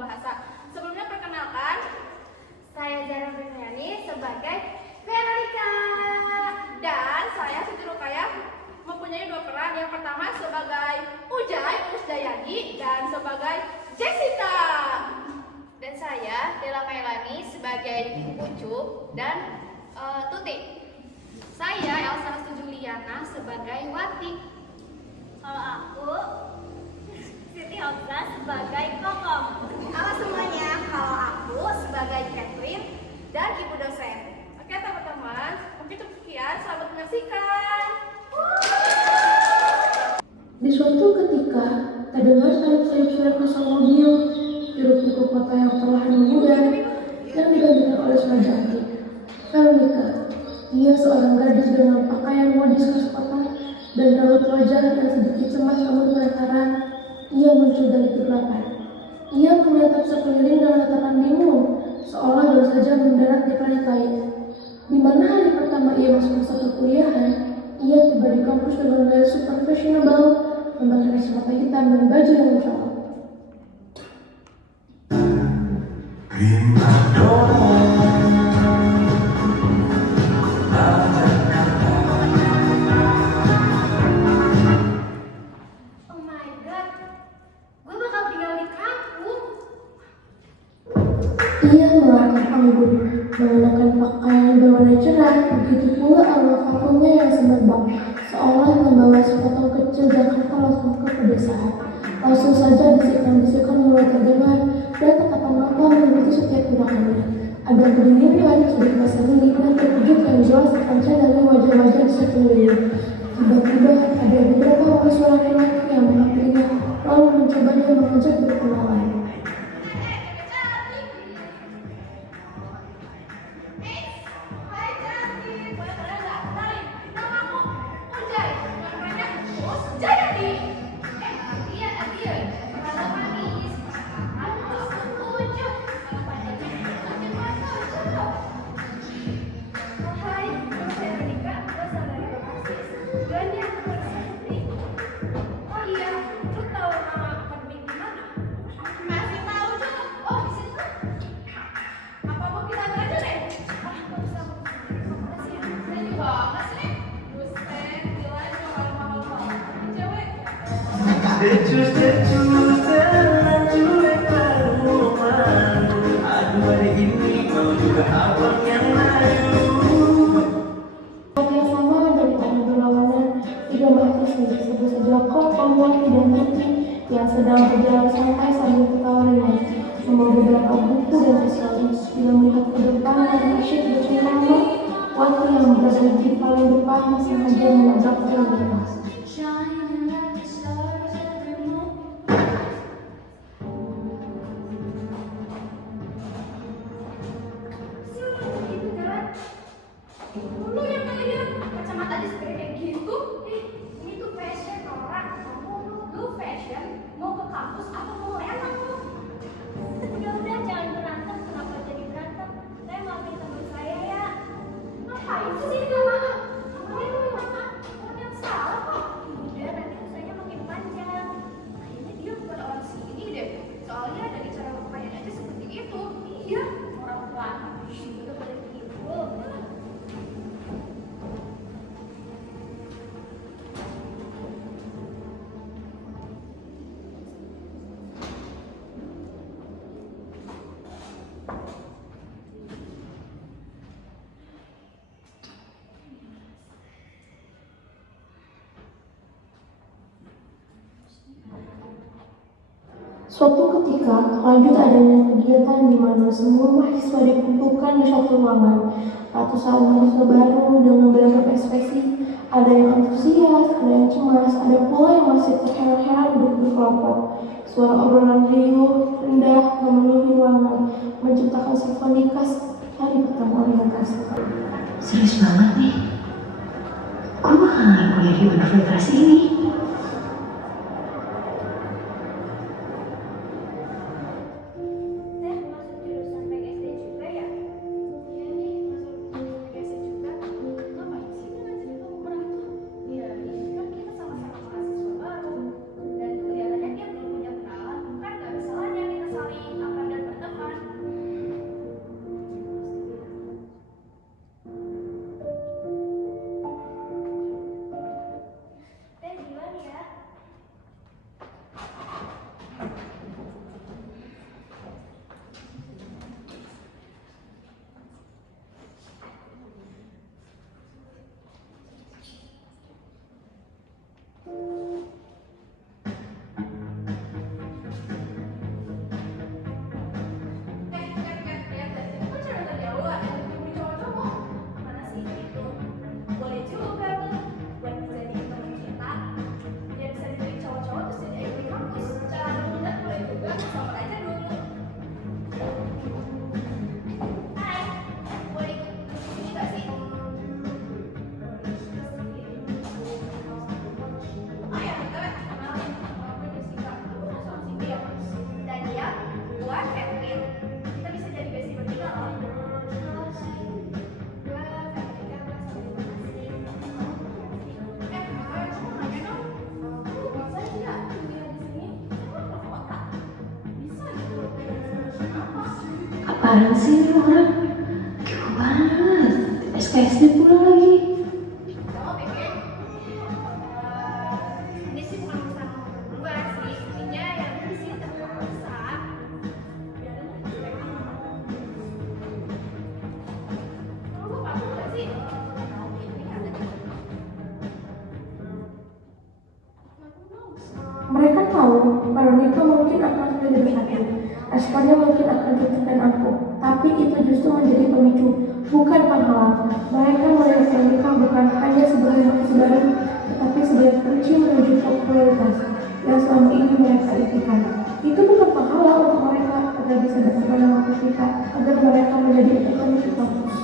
bahasa. Sebelumnya perkenalkan, saya Zara Febriani sebagai Veronica. Dan saya Siti Rukayah mempunyai dua peran. Yang pertama sebagai Ujay, Usdayani, dan sebagai Jessica. Dan saya Dela Kailani sebagai Ucup dan Tuti. Saya Elsa Juliana sebagai Wati. Kalau aku Siti Hafsa sebagai Kokom. Halo semuanya, kalau aku sebagai Catherine dan ibu dosen. Oke teman-teman, mungkin cukup sekian, selamat menyaksikan. Di suatu ketika, terdengar sayup-sayup asal mobil, hiruk-pikuk kota yang perlahan memudar, yang digantikan oleh suara cantik. Veronica, dia seorang gadis dengan pakaian modis khas kota dan raut wajah yang sedikit cemas namun penasaran. Ia muncul dari kegelapan. Ia menatap sekeliling dengan tatapan bingung, seolah baru saja mendarat di planet lain. Di mana hari pertama ia masuk ke satu kuliahan, ia tiba di kampus dengan gaya super fashionable, memakai kacamata hitam dan baju yang mencolok. Oh my god, gue bakal tinggal di kampung. Ia melangkah anggun, mengenakan pakaian berwarna cerah, begitu pula aroma parfumnya yang semerbak, seolah membawa sepotong kecil Jakarta langsung ke pedesaan. Langsung saja bisikan-bisikan mulai terdengar, dan tatapan mata mengikuti setiap gerakannya. Agak berdiri-diri, sedikit bersembunyi dan terkejut yang jelas terpancar dari wajah-wajah di sekelilingnya. Tiba-tiba ada beberapa orang suara laki-laki yang menghampirinya, lalu mencobanya mengajak berkenalan. Decus terlanjur rumah. Aduh hari ini mau juga abang yang layu. Saat yang sama dari tanah berlawanan, tiga mahasiswa sebut saja Kokom, Wati, dan Tuti yang sedang berjalan santai sambil ketawa ringan, membawa beberapa buku dan sesuatu. Bila melihat ke depan dan asyik bercengkrama, Wati yang berada di paling depan sengaja menabrak mereka. Lu yang ngeliat kacamata aja seperti kayak gitu. Ini tuh fashion orang. Lu fashion mau ke kampus atau mau enak lu? Udah jangan berantem, kenapa jadi berantem? Saya maafin teman saya ya. Ngapain sih sini gak maaf? Namanya lu minta maaf, orang yang salah kok. Udah nanti usahanya makin panjang. Kayaknya dia bukan orang sini deh. Soalnya dari cara berpakaian aja seperti itu. Iya, orang tua. Udah pada gitu. Suatu ketika, lanjut adanya kegiatan di mana semua mahasiswa dikumpulkan di suatu ruangan. Ratusan mahasiswa baru dengan beragam ekspresi, ada yang antusias, ada yang cemas, ada pula yang masih terheran-heran duduk berkelompok. Suara obrolan riuh, rendah, memenuhi ruangan, menciptakan simfoni khas hari pertama orientasi. Serius banget nih, gue bakalan kuliah di universitas ini. Masuk jurusan PGSD juga ya? Iya nih, masuk PGSD juga. Ngapain sih ngajarin kamu berantem? Ya, ini kan kita sama-sama mahasiswa baru. Dan kelihatannya dia belum punya kenalan. Kan gak ada salahnya kita saling apaan sih ini orang? Gila banget. SKSD pula lagi. Kamu pikir ini sih bukan urusan kamu berdua sih, intinya ya di sini terpaksa. Kamu paham nggak sih? Ini ada Mereka tahu Veronica mungkin akan sudah hati, responnya mungkin akan tutup dan ampuh, tapi itu justru menjadi pemicu, bukan penghalang. Mereka melihat Veronica bukan hanya sebagai mahasiswa baru, tetapi sebagai kunci menuju popularitas yang selama ini mereka impikan. Itu bukan penghalang untuk mereka agar bisa dapat banyak waktu kita, agar mereka menjadi ekonomi kampus.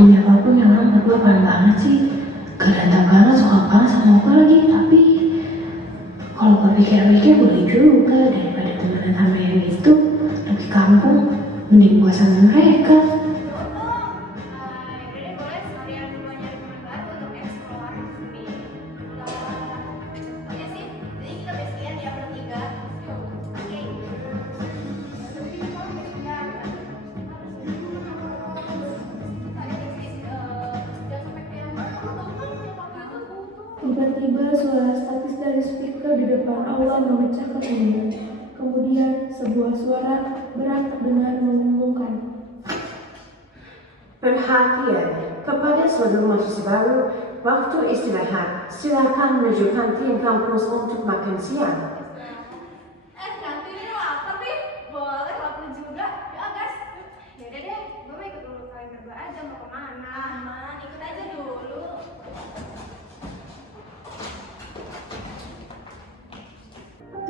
Ini apapun yang orang berdua apaan banget sih. Gak datang banget, suka banget sama aku lagi. Tapi kalau gue pikir-pikir boleh juga. Daripada temenan sama yang itu lagi kampung, mending gue sama mereka. Tiba-tiba suara statis dari speaker di depan aula memecahkan hening. Kemudian sebuah suara berat terdengar mengumumkan. Perhatian kepada seluruh mahasiswa baru, waktu istirahat. Silakan menuju kantin kampus untuk makan siang. Nanti ini lapar nih, boleh lapar juga. Ya guys, yaudah deh, gue mau ikut dulu kalian berdua aja, mau kemana? Aman, ikut aja dulu.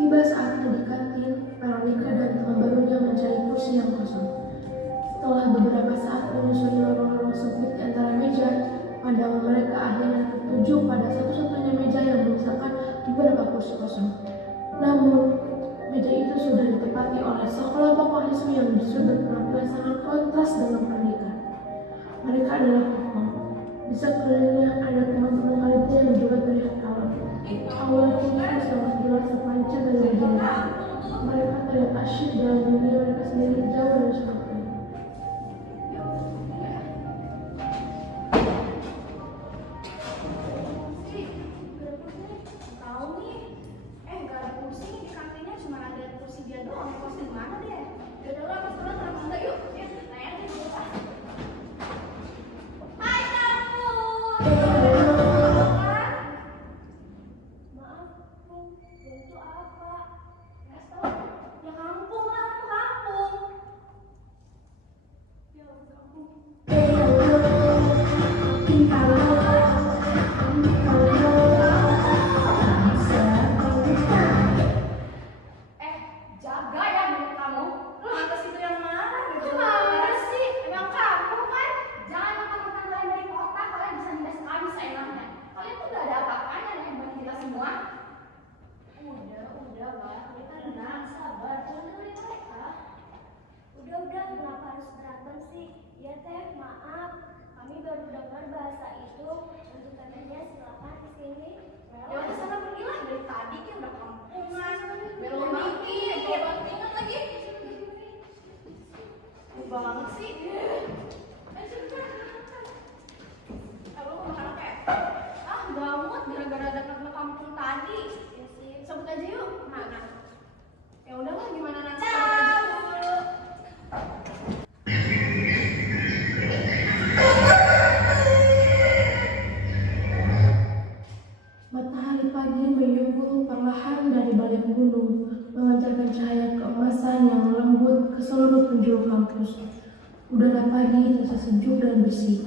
Tiba saatnya di kantin, Veronica dan teman barunya mencari kursi yang kosong. Setelah beberapa saat menyusuri lorong-lorong sempit di antara meja, pandangan mereka akhirnya tertuju pada satu-satunya meja yang menyisakan beberapa kursi kosong. Namun, meja itu sudah ditempati oleh sekelompok mahasiswa yang justru berpenampilan sangat kontras dengan Veronica. Mereka adalah kokoh. Di sekelilingnya ada teman-teman muridnya yang juga terlihat kalem. Aula itu sangat gelap sepanjang dari wajahnya. Mereka terlihat asyik dalam dunia mereka sendiri, jauh dari siapapun. Tahu nih, gak ada kursi nih di kantinnya, cuma ada kursi dia doang. Kursi di mana deh? Yaudah lah, pas pulang telepon kita yuk. Nanya aja dulu. Hai kampus. Maaf, itu apa? Nggak tahu. Ya kampung lah, aku kampung. Ya kampung. Jaga ya mulut kamu. Lu atas itu yang mana? Gimana sih? Emang kamu kan? Jangan mentang-mentang kalian dari kota, kalian bisa minta sekali seenaknya. Kalian tuh gak ada apa-apanya dengan kita semua. Udah, Mbak. Kita tenang, sabar. Jangan dengerin mereka. Udah, kenapa harus berantem sih? Ya Teh, maaf. Kami baru dengar bahasa itu. Untuk katanya silakan di sini. Ya udah sana pergilah, dari tadi kan udah kampungan. Belum dikit, hebat banget lagi. Banget sih. Lu mau makan apa ya? Gamut gara-gara datang ke kampung tadi. Ya sih. Sebut aja yuk. Mana? Ya udahlah, gimana nanti? Matahari pagi menyumbul perlahan dari balik gunung, memancarkan cahaya keemasan yang lembut ke seluruh penjuru kampus. Udara pagi terasa sejuk dan bersih,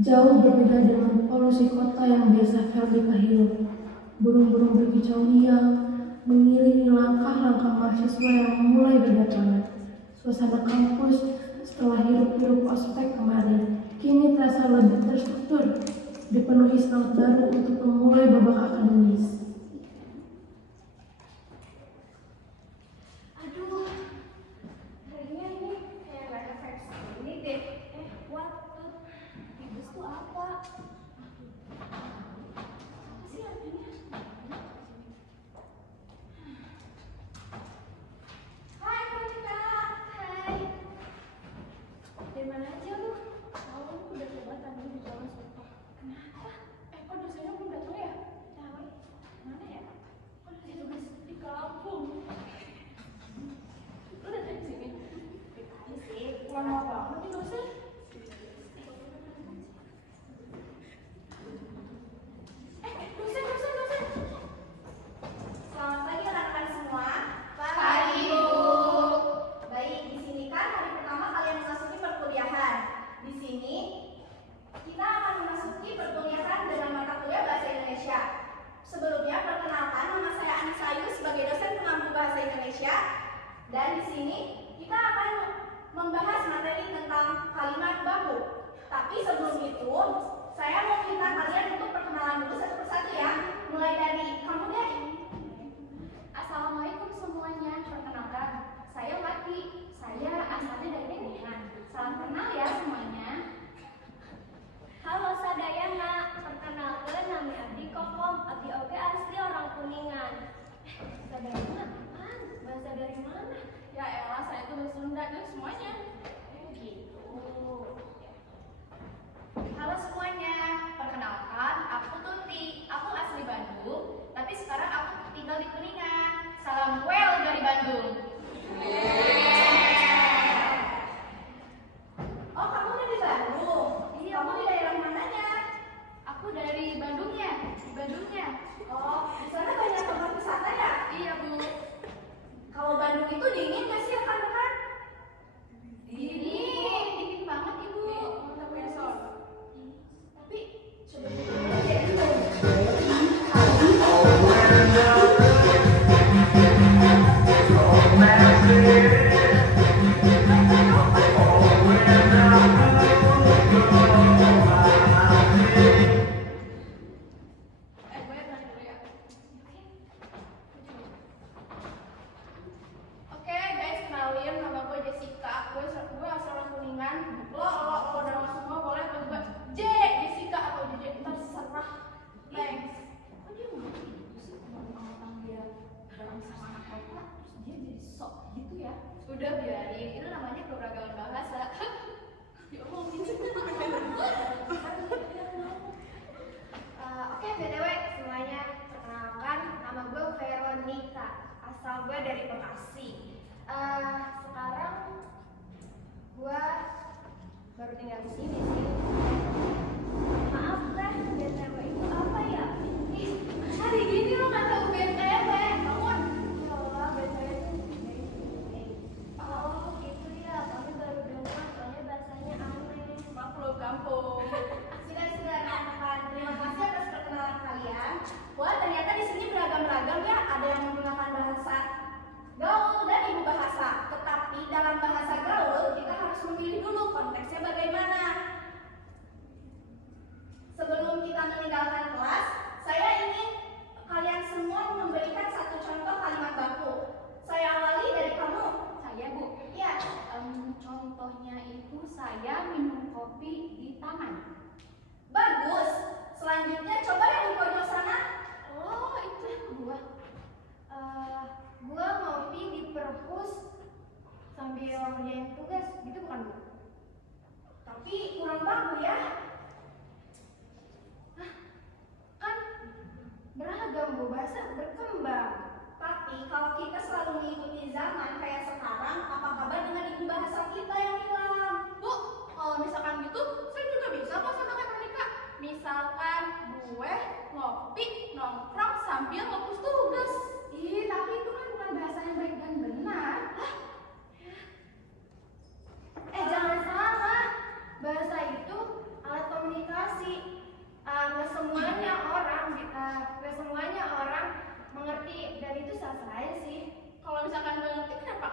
jauh berbeda dengan polusi kota yang biasa Veronica hirup. Burung-burung berkicau riang, mengiringi langkah-langkah mahasiswa yang mulai berdatangan. Suasana kampus setelah hiruk-pikuk ospek kemarin, kini terasa lebih terstruktur, dipenuhi semangat baru untuk memulai babak akademis. Aduh, kayaknya ini kayak gak ada vibes ini deh. Lama banget nih dosen. Dosen. Selamat pagi rekan-rekan semua. Pagi, Bu. Baik, di sini kan hari pertama kalian memasuki perkuliahan. Di sini kita akan memasuki perkuliahan dengan mata kuliah Bahasa Indonesia. Sebelumnya perkenalkan, nama saya Anissa Ayu sebagai dosen pengampu Bahasa Indonesia. Dan di sini kita akan membahas materi tentang kalimat baku. Tapi sebelum itu, saya mau minta kalian untuk perkenalan dulu satu persatu ya. Mulai dari kamu deh. Assalamualaikum semuanya. Perkenalkan, saya Wati. Saya asalnya dari Kuningan. Salam kenal ya semuanya. Halo Sadayana, perkenalkan nama Abdi Kokom. Abdi oke asli orang Kuningan. Sadayana, apaan? Bahasa dari mana? Ya elah, saya itu bahasa Sunda tuh semuanya. Gitu. Halo semuanya, perkenalkan aku Tuti. Aku asli Bandung, tapi sekarang aku tinggal di Kuningan. Salam well dari Bandung. Oh, kamu dari Bandung? Iya, Kamu di daerah mananya? Aku dari Bandungnya, di Bandungnya. Oh, di sana banyak tempat wisata ya? Iya Bu. Kalau Bandung itu dingin nggak sih rekan-rekan? Dingin banget Ibu. Tapi Tapi sebetulnya jadi gue nanya dulu ya. Oke guys, kenalin nama gue Jessica. Gue asal orang Kuningan. Lo nama semua boleh apa juga J Jessica atau JJ terserah. Thanks. Kok dia ngomong gitu sih? Ngomong dia bareng sama anak kota, terus dia jadi sok gitu ya? Udah biarin, itu namanya keberagaman bahasa. Diomongin. Oke, BTW semuanya, perkenalkan nama gue Veronica, asal gue dari Bekasi. Sekarang gue baru tinggal di sini sih. Maaf teh, BTW itu apa ya? Ih, hari gini lo nggak tahu BTW, bangun. Ya Allah, BTW itu. Oh gitu ya, kami baru dengar soalnya bahasanya aneh. Maklum kampung. Sudah rekan-rekan, terima kasih atas perkenalan kalian. Wah, ternyata di sini beragam-ragam ya. Ada yang menggunakan bahasa gaul dan ibu bahasa. Tetapi dalam bahasa gaul kita harus memilih dulu konteksnya bagaimana. Sebelum kita meninggalkan kelas, saya ingin kalian semua memberikan satu contoh kalimat baku. Saya awali dari kamu. Saya Bu. Ya, Contohnya itu saya minum kopi di taman. bagus. Selanjutnya coba yang di pojok sana. Oh, itu gua. Gua ngopi di perpus sambil ngerjain tugas, gitu bukan Bu? Tapi kurang baku ya. Kan beragam Bu, bahasa berkembang. Tapi kalau kita selalu mengikuti zaman kayak sekarang, apa kabar dengan ibu bahasa kita yang hilang? Bu, kalau misalkan gitu, saya juga bisa kok sama Kak Monika. Misalkan gue ngopi nongkrong sambil ngepus tugas. Ih, tapi itu kan bukan bahasa yang baik dan benar. Jangan salah. Bahasa itu alat komunikasi. Nggak semuanya orang mengerti dan itu sah-sah aja sih. Kalau misalkan gue ngerti, kenapa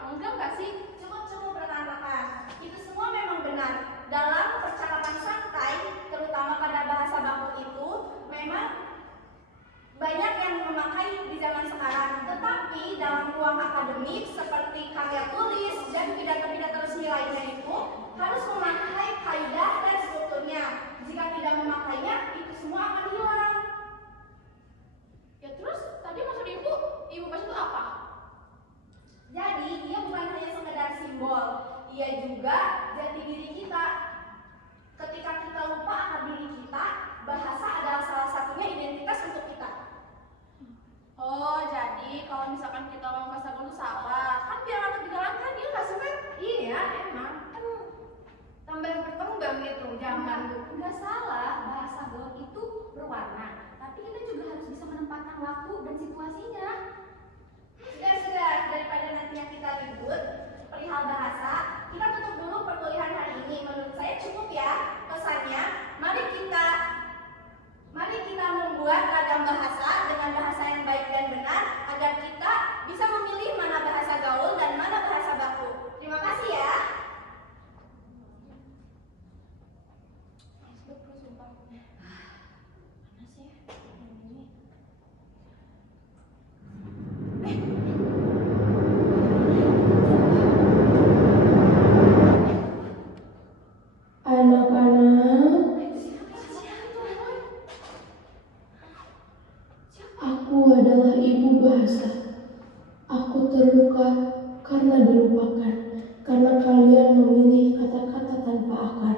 kalian memilih kata-kata tanpa akar.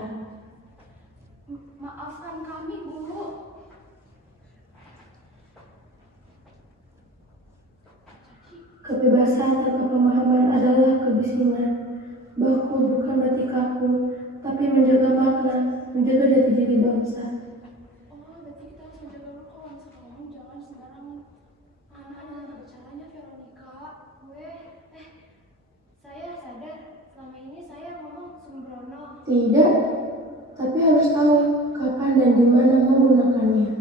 Maafkan kami, Guru. Kebebasan tanpa pemahaman adalah kebisingan. Baku bukan berarti kaku, tapi menjaga makna, menjaga jati diri bangsa. Oh, berarti kita harus menjaga lu kalau misalkan ngomong jangan sembarangan. Ada caranya, Veronica. Saya sadar selama ini saya ngomong sembrono. Tidak, tapi harus tahu kapan dan di mana menggunakannya.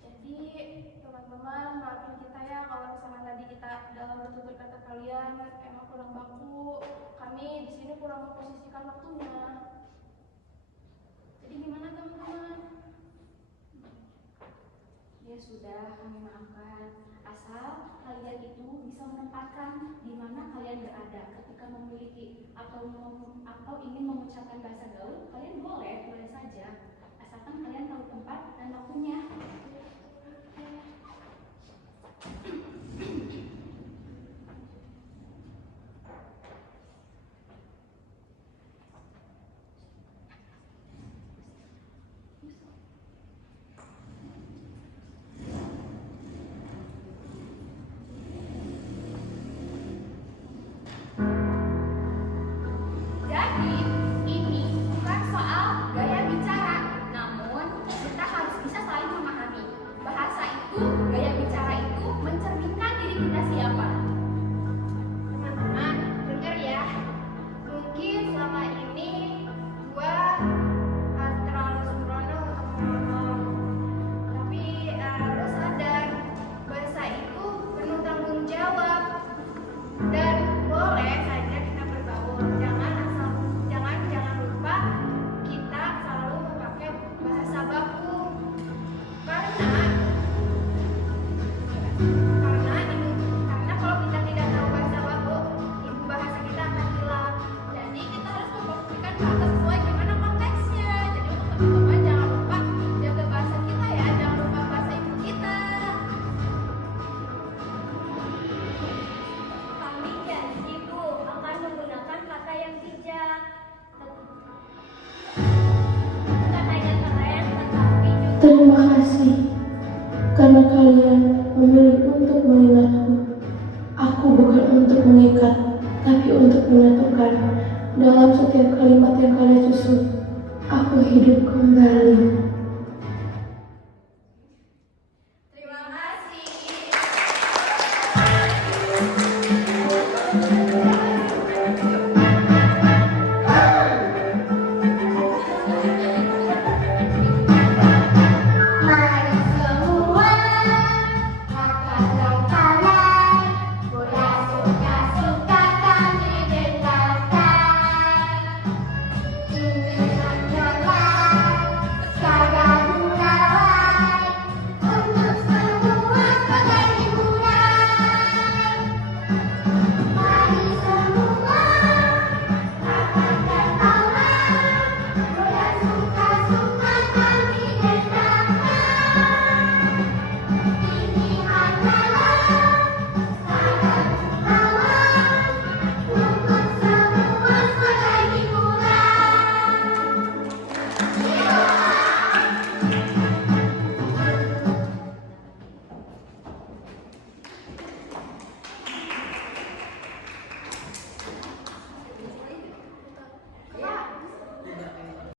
Jadi teman-teman maafin kita ya kalau misalkan tadi kita dalam bertutur kata kalian emang kurang baku. Kami di sini kurang memposisikan waktunya. Jadi gimana teman-teman? Ya sudah, kami maafkan. Asal kalian itu bisa menempatkan di mana kalian berada ketika memiliki atau ingin mengucapkan bahasa gaul, kalian boleh saja. Asalkan kalian tahu tempat dan waktunya. Jadi, ini bukan soal gaya bicara, namun kita harus bisa saling memahami. Bahasa itu, gaya bicara itu mencerminkan diri kita siapa. Teman-teman, dengar ya. Mungkin selama ini gua terlalu sembrono untuk ngomong. Tapi lo sadar bahasa itu penuh tanggung jawab dan boleh saja kita berbaur. Jangan lupa kita selalu memakai bahasa baku karena kalau kita tidak tahu bahasa baku, ibu bahasa kita akan hilang. Jadi kita harus memposisikan bahasa sesuai gimana konteksnya. Jadi untuk teman-teman jangan lupa jaga bahasa kita ya, jangan lupa bahasa ibu kita. Kami janji Bu akan menggunakan kata yang bijak. Kata-kata yang tetapi juga Terima kasih karena kalian memilih untuk mengingatku. Aku bukan untuk mengikat, tapi untuk menyatukan. Dalam setiap kalimat yang kalian susun, aku hidup kembali.